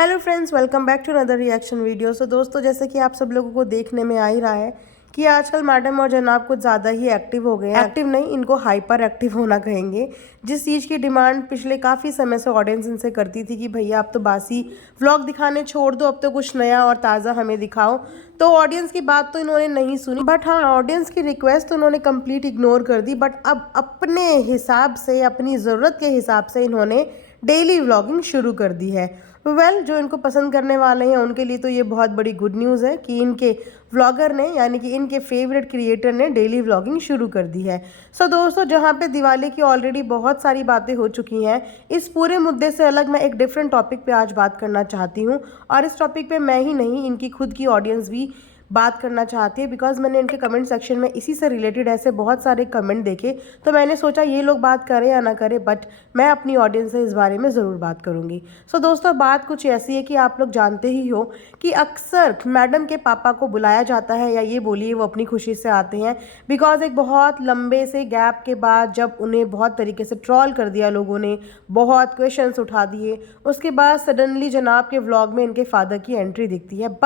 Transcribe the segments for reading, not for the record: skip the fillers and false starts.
Hello friends, welcome back to another reaction video. So दोस्तों, जैसे कि आप सब लोगों को देखने में आ ही रहा है कि आजकल मैडम और जनाब कुछ ज़्यादा ही एक्टिव हो गए हैं। एक्टिव नहीं, इनको हाइपर एक्टिव होना कहेंगे। जिस चीज़ की डिमांड पिछले काफ़ी समय से ऑडियंस इनसे करती थी कि भैया आप तो बासी व्लॉग दिखाने छोड़ दो, अब तो कुछ नया और ताज़ा हमें दिखाओ, तो ऑडियंस की बात तो इन्होंने नहीं सुनी। बट हाँ, ऑडियंस की रिक्वेस्ट तो उन्होंने कंप्लीट इग्नोर कर दी। बट अब अपने हिसाब से, अपनी ज़रूरत के हिसाब से इन्होंने डेली व्लॉगिंग शुरू कर दी है। जो इनको पसंद करने वाले हैं उनके लिए तो ये बहुत बड़ी गुड न्यूज़ है कि इनके व्लॉगर ने, यानी कि इनके फेवरेट क्रिएटर ने डेली व्लॉगिंग शुरू कर दी है। सो दोस्तों, जहाँ पे दिवाली की ऑलरेडी बहुत सारी बातें हो चुकी हैं, इस पूरे मुद्दे से अलग मैं एक डिफरेंट टॉपिक पे आज बात करना चाहती हूँ। और इस टॉपिक पे मैं ही नहीं, इनकी खुद की ऑडियंस भी बात करना चाहती है। बिकॉज मैंने इनके कमेंट सेक्शन में इसी से रिलेटेड ऐसे बहुत सारे कमेंट देखे, तो मैंने सोचा ये लोग बात करें या ना करें, बट मैं अपनी ऑडियंस से इस बारे में ज़रूर बात करूँगी। सो दोस्तों, बात कुछ ऐसी है कि आप लोग जानते ही हो कि अक्सर मैडम के पापा को बुलाया जाता है, या ये बोलिए वो अपनी खुशी से आते हैं। बिकॉज एक बहुत लंबे से गैप के बाद जब उन्हें बहुत तरीके से ट्रॉल कर दिया लोगों ने, बहुत क्वेश्चंस उठा दिए, उसके बाद सडनली जनाब के व्लॉग में इनके फादर की एंट्री दिखती है।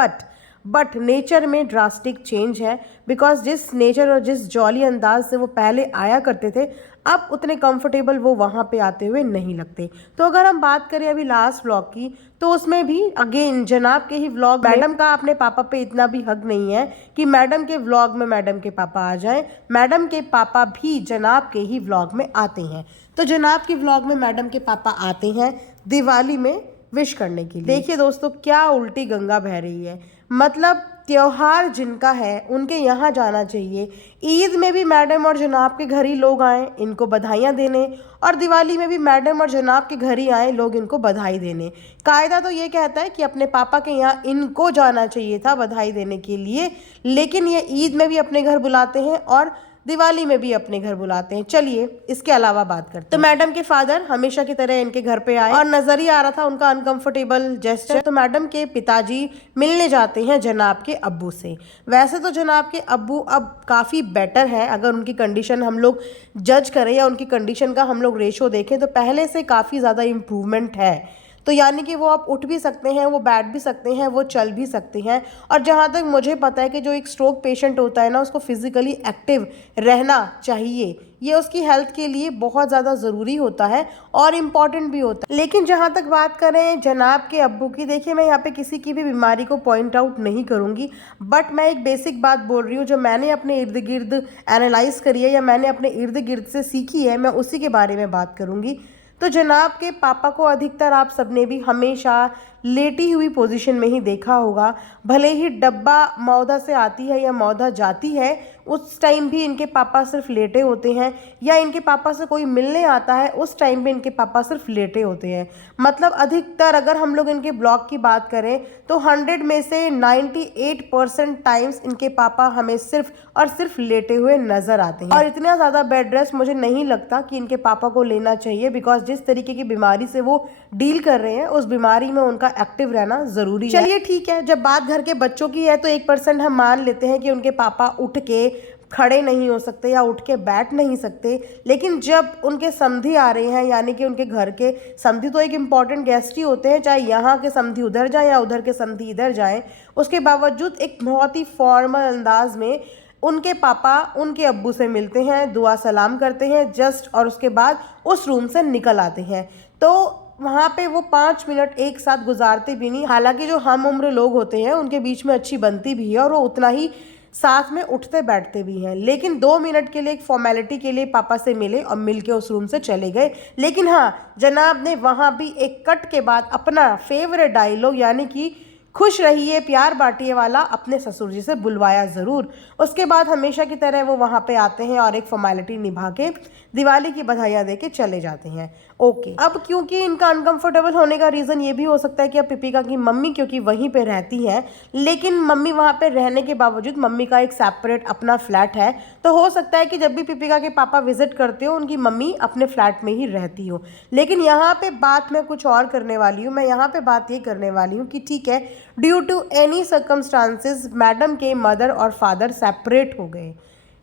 बट नेचर में ड्रास्टिक चेंज है। बिकॉज जिस नेचर और जिस जॉली अंदाज से वो पहले आया करते थे, अब उतने कंफर्टेबल वो वहाँ पे आते हुए नहीं लगते। तो अगर हम बात करें अभी लास्ट व्लॉग की, तो उसमें भी अगेन जनाब के ही व्लॉग, मैडम का अपने पापा पे इतना भी हक नहीं है कि मैडम के व्लॉग में मैडम के पापा आ जाएं। मैडम के पापा भी जनाब के ही व्लॉग में आते हैं। तो जनाब के व्लॉग में मैडम के पापा आते हैं दिवाली में विश करने के लिए। देखिए दोस्तों, क्या उल्टी गंगा बह रही है। मतलब त्योहार जिनका है उनके यहाँ जाना चाहिए। ईद में भी मैडम और जनाब के घर ही लोग आएँ इनको बधाइयाँ देने, और दिवाली में भी मैडम और जनाब के घर ही आए लोग इनको बधाई देने। कायदा तो ये कहता है कि अपने पापा के यहाँ इनको जाना चाहिए था बधाई देने के लिए, लेकिन ये ईद में भी अपने घर बुलाते हैं और दिवाली में भी अपने घर बुलाते हैं। चलिए इसके अलावा बात करते हैं। तो मैडम के फादर हमेशा की तरह इनके घर पे आए, और नजर ही आ रहा था उनका अनकंफर्टेबल जेस्चर। तो मैडम के पिताजी मिलने जाते हैं जनाब के अब्बू से। वैसे तो जनाब के अब्बू अब काफ़ी बेटर है, अगर उनकी कंडीशन हम लोग जज करें या उनकी कंडीशन का हम लोग रेशो देखें तो पहले से काफ़ी ज़्यादा इम्प्रूवमेंट है। तो यानी कि वो आप उठ भी सकते हैं, वो बैठ भी सकते हैं, वो चल भी सकते हैं। और जहाँ तक मुझे पता है कि जो एक स्ट्रोक पेशेंट होता है ना, उसको फिजिकली एक्टिव रहना चाहिए। ये उसकी हेल्थ के लिए बहुत ज़्यादा ज़रूरी होता है और इम्पॉर्टेंट भी होता है। लेकिन जहाँ तक बात करें जनाब के अब्बू की, देखिए मैं यहाँ पे किसी की भी बीमारी को पॉइंट आउट नहीं करूँगी, बट मैं एक बेसिक बात बोल रही हूँ जो मैंने अपने इर्द गिर्द एनालाइज करी है या मैंने अपने इर्द गिर्द से सीखी है, मैं उसी के बारे में बात करूँगी। तो जनाब के पापा को अधिकतर आप सबने भी हमेशा लेटी हुई पोजीशन में ही देखा होगा। भले ही डब्बा मौधा से आती है या मौधा जाती है, उस टाइम भी इनके पापा सिर्फ लेटे होते हैं, या इनके पापा से कोई मिलने आता है उस टाइम भी इनके पापा सिर्फ लेटे होते हैं। मतलब अधिकतर अगर हम लोग इनके ब्लॉग की बात करें तो 100 में से 98% टाइम्स इनके पापा हमें सिर्फ और सिर्फ लेटे हुए नजर आते हैं। और इतना ज़्यादा बेड रेस्ट मुझे नहीं लगता कि इनके पापा को लेना चाहिए। बिकॉज जिस तरीके की बीमारी से वो डील कर रहे हैं, उस बीमारी में उनका एक्टिव रहना जरूरी है। चलिए ठीक है, जब बात घर के बच्चों की है तो 1% हम मान लेते हैं कि उनके पापा उठ के खड़े नहीं हो सकते या उठ के बैठ नहीं सकते। लेकिन जब उनके समधी आ रहे हैं, यानी कि उनके घर के समधी तो एक इम्पॉर्टेंट गेस्ट ही होते हैं, चाहे यहाँ के समधी उधर जाए या उधर के समधी इधर जाए, उसके बावजूद एक बहुत ही फॉर्मल अंदाज में उनके पापा उनके अब्बू से मिलते हैं, दुआ सलाम करते हैं जस्ट, और उसके बाद उस रूम से निकल आते हैं। तो वहाँ पे वो 5 मिनट एक साथ गुजारते भी नहीं। हालांकि जो हम उम्र लोग होते हैं उनके बीच में अच्छी बनती भी है और वो उतना ही साथ में उठते बैठते भी हैं, लेकिन 2 मिनट के लिए एक फॉर्मेलिटी के लिए पापा से मिले और मिल के उस रूम से चले गए। लेकिन हाँ, जनाब ने वहाँ भी एक कट के बाद अपना फेवरेट डायलॉग, यानी कि खुश रहिए प्यार बांटिए वाला, अपने ससुर जी से बुलवाया ज़रूर। उसके बाद हमेशा की तरह वो वहाँ पे आते हैं और एक फॉर्मेलिटी निभा के दिवाली की बधाइयाँ दे के चले जाते हैं। ओके, अब क्योंकि इनका अनकंफर्टेबल होने का रीज़न ये भी हो सकता है कि अब पिपिका की मम्मी क्योंकि वहीं पे रहती हैं, लेकिन मम्मी वहाँ पे रहने के बावजूद मम्मी का एक सेपरेट अपना फ्लैट है। तो हो सकता है कि जब भी पिपिका के पापा विजिट करते हो उनकी मम्मी अपने फ्लैट में ही रहती हो। लेकिन यहाँ पे बात मैं कुछ और करने वाली हूँ। मैं यहाँ पे बात ये करने वाली हूँ कि ठीक है, due to any circumstances madam के मदर और फादर सेपरेट हो गए,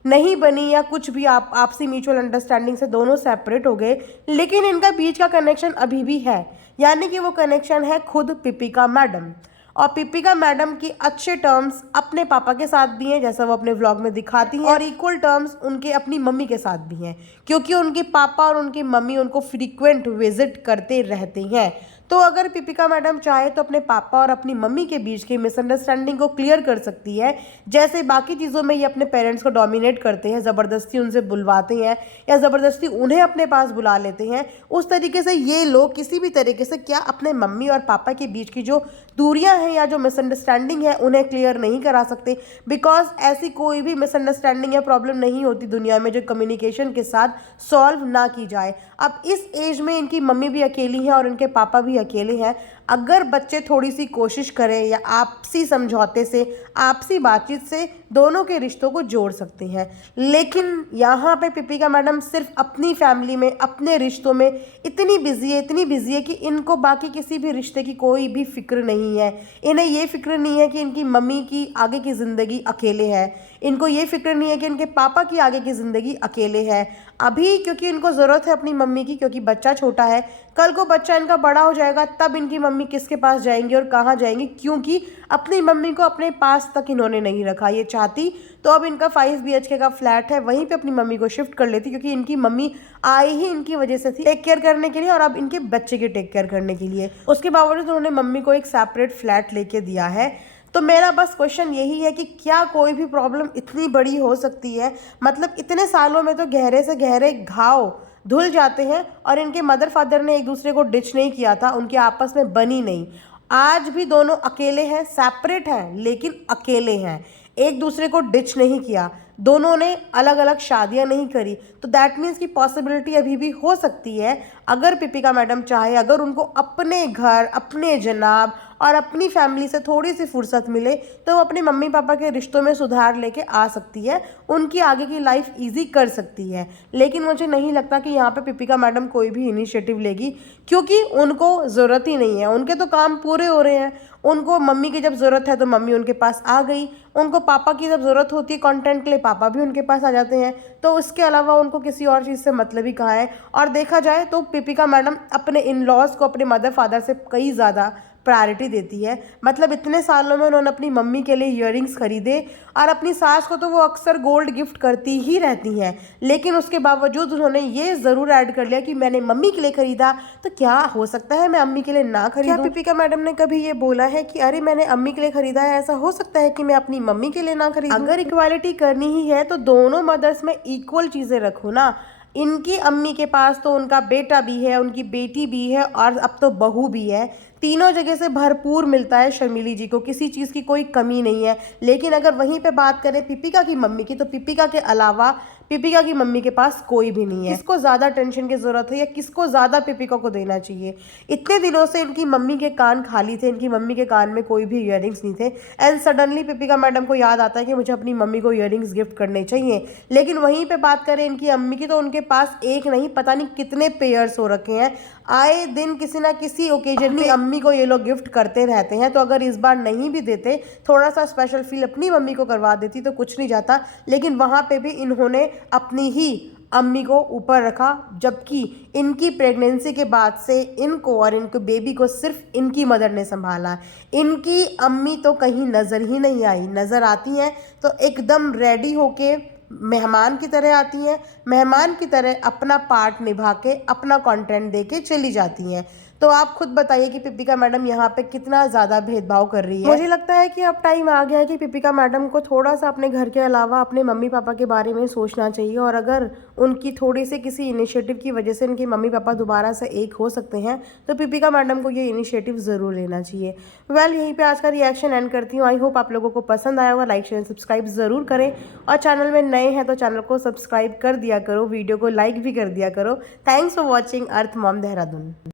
नहीं बनी या कुछ भी आपसी म्यूचुअल अंडरस्टैंडिंग से दोनों सेपरेट हो गए, लेकिन इनका बीच का कनेक्शन अभी भी है। यानी कि वो कनेक्शन है खुद पिपिका मैडम। और पिपिका मैडम की अच्छे टर्म्स अपने पापा के साथ भी हैं, जैसा वो अपने व्लॉग में दिखाती हैं, और इक्वल टर्म्स उनके अपनी मम्मी के साथ भी हैं, क्योंकि उनके पापा और उनकी मम्मी उनको फ्रीक्वेंट विजिट करते रहते हैं। तो अगर पिपिका मैडम चाहे तो अपने पापा और अपनी मम्मी के बीच की मिसअंडरस्टैंडिंग को क्लियर कर सकती है। जैसे बाकी चीज़ों में ये अपने पेरेंट्स को डोमिनेट करते हैं, ज़बरदस्ती उनसे बुलवाते हैं या ज़बरदस्ती उन्हें अपने पास बुला लेते हैं, उस तरीके से ये लोग किसी भी तरीके से क्या अपने मम्मी और पापा के बीच की जो दूरियां हैं या जो मिसअंडरस्टैंडिंग है उन्हें क्लियर नहीं करा सकते। बिकॉज ऐसी कोई भी मिसअंडरस्टैंडिंग या प्रॉब्लम नहीं होती दुनिया में जो कम्युनिकेशन के साथ सॉल्व ना की जाए। अब इस एज में इनकी मम्मी भी अकेली हैं और इनके पापा भी अकेले हैं। अगर बच्चे थोड़ी सी कोशिश करें या आपसी समझौते से, आपसी बातचीत से दोनों के रिश्तों को जोड़ सकते हैं। लेकिन यहाँ पे पिपिका मैडम सिर्फ अपनी फैमिली में, अपने रिश्तों में इतनी बिजी है कि इनको बाकी किसी भी रिश्ते की कोई भी फिक्र नहीं है। इन्हें ये फिक्र नहीं है कि इनकी मम्मी की आगे की ज़िंदगी अकेले है, इनको ये फिक्र नहीं है कि इनके पापा की आगे की ज़िंदगी अकेले है। अभी क्योंकि इनको ज़रूरत है अपनी मम्मी की, क्योंकि बच्चा छोटा है, कल को बच्चा इनका बड़ा हो जाएगा तब इनकी मम्मी किसके पास जाएंगी और कहाँ जाएंगी, क्योंकि अपनी मम्मी को अपने पास तक इन्होंने नहीं रखा। ये चाहती तो अब इनका 5 BHK का फ्लैट है, वहीं पे अपनी मम्मी को शिफ्ट कर लेती, क्योंकि इनकी मम्मी आई ही इनकी वजह से थी, टेक केयर करने के लिए और अब इनके बच्चे के टेक केयर करने के लिए। उसके बावजूद उन्होंने मम्मी को एक सेपरेट फ्लैट लेके दिया है। तो मेरा बस क्वेश्चन यही है कि क्या कोई भी प्रॉब्लम इतनी बड़ी हो सकती है? मतलब इतने सालों में तो गहरे से गहरे घाव धुल जाते हैं और इनके मदर फादर ने एक दूसरे को डिच नहीं किया था, उनके आपस में बनी नहीं। आज भी दोनों अकेले हैं, सेपरेट हैं लेकिन अकेले हैं, एक दूसरे को डिच नहीं किया, दोनों ने अलग अलग शादियां नहीं करी। तो दैट मीन्स की पॉसिबिलिटी अभी भी हो सकती है, अगर पिपिका मैडम चाहे, अगर उनको अपने घर, अपने जनाब और अपनी फैमिली से थोड़ी सी फुर्सत मिले तो वो अपने मम्मी पापा के रिश्तों में सुधार लेके आ सकती है, उनकी आगे की लाइफ इजी कर सकती है। लेकिन मुझे नहीं लगता कि यहाँ पे पिपिका मैडम कोई भी इनिशिएटिव लेगी, क्योंकि उनको ज़रूरत ही नहीं है, उनके तो काम पूरे हो रहे हैं। उनको मम्मी की जब ज़रूरत है तो मम्मी उनके पास आ गई, उनको पापा की जब ज़रूरत होती है कंटेंट के लिए पापा भी उनके पास आ जाते हैं। तो उसके अलावा उनको किसी और चीज़ से मतलब ही कहाँ है। और देखा जाए तो पिपिका मैडम अपने इन लॉज को अपने मदर फादर से कई ज़्यादा प्रायोरिटी देती है। मतलब इतने सालों में उन्होंने अपनी मम्मी के लिए ईयरिंग्स खरीदे और अपनी सास को तो वो अक्सर गोल्ड गिफ्ट करती ही रहती हैं, लेकिन उसके बावजूद उन्होंने ये ज़रूर ऐड कर लिया कि मैंने मम्मी के लिए ख़रीदा तो क्या हो सकता है मैं अम्मी के लिए ना खरीदूं। क्या पिपिका मैडम ने कभी ये बोला है कि अरे मैंने अम्मी के लिए ख़रीदा है, ऐसा हो सकता है कि मैं अपनी मम्मी के लिए ना खरीदूं? अगर इक्वालिटी करनी ही है तो दोनों मदर्स में इक्वल चीज़ें रखो ना। इनकी अम्मी के पास तो उनका बेटा भी है, उनकी बेटी भी है और अब तो बहू भी है, तीनों जगह से भरपूर मिलता है शर्मिली जी को, किसी चीज़ की कोई कमी नहीं है। लेकिन अगर वहीं पे बात करें पिपिका की मम्मी की, तो पिपिका के अलावा पिपिका की मम्मी के पास कोई भी नहीं है। किसको ज़्यादा टेंशन की ज़रूरत है या किसको ज़्यादा पिपिका को देना चाहिए? इतने दिनों से इनकी मम्मी के कान खाली थे, इनकी मम्मी के कान में कोई भी ईयरिंग्स नहीं थे, एंड सडनली पिपिका मैडम को याद आता है कि मुझे अपनी मम्मी को ईयरिंग्स गिफ्ट करने चाहिए। लेकिन वहीं पर बात करें इनकी अम्मी की, तो उनके पास एक नहीं पता नहीं कितने पेयर्स हो रखे हैं, आए दिन किसी ना किसी ओकेजन में अम्मी को ये लोग गिफ्ट करते रहते हैं। तो अगर इस बार नहीं भी देते, थोड़ा सा स्पेशल फील अपनी मम्मी को करवा देती तो कुछ नहीं जाता। लेकिन वहाँ पे भी इन्होंने अपनी ही अम्मी को ऊपर रखा, जबकि इनकी प्रेगनेंसी के बाद से इनको और इनके बेबी को सिर्फ इनकी मदर ने संभाला। इनकी अम्मी तो कहीं नज़र ही नहीं आई, नज़र आती हैं तो एकदम रेडी होके मेहमान की तरह आती हैं, मेहमान की तरह अपना पार्ट निभा के अपना कंटेंट दे के चली जाती हैं। तो आप खुद बताइए कि पिपिका मैडम यहाँ पे कितना ज़्यादा भेदभाव कर रही है। मुझे लगता है कि अब टाइम आ गया है कि पिपिका मैडम को थोड़ा सा अपने घर के अलावा अपने मम्मी पापा के बारे में सोचना चाहिए, और अगर उनकी थोड़ी सी किसी इनिशिएटिव की वजह से इनके मम्मी पापा दोबारा से एक हो सकते हैं तो पिपिका मैडम को ये इनिशिएटिव ज़रूर लेना चाहिए। वेल, यहीं पर आज का रिएक्शन एंड करती हूँ। आई होप आप लोगों को पसंद आया होगा। लाइक शेयर सब्सक्राइब ज़रूर करें, और चैनल में नए हैं तो चैनल को सब्सक्राइब कर दिया करो, वीडियो को लाइक भी कर दिया करो। Thanks for watching earth mom Dehradun.